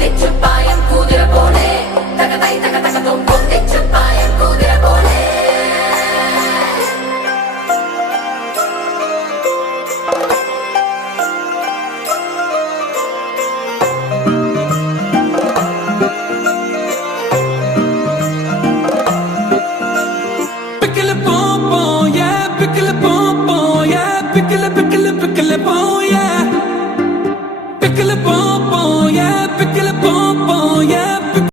പൊന്നിച്ചുപ്പായം കുതിര പോലെ തകതൈ തകതകതും പൊന്നിച്ചുപ്പായം കുതിര പോലെ Pickle, pickle, pickle, oh yeah.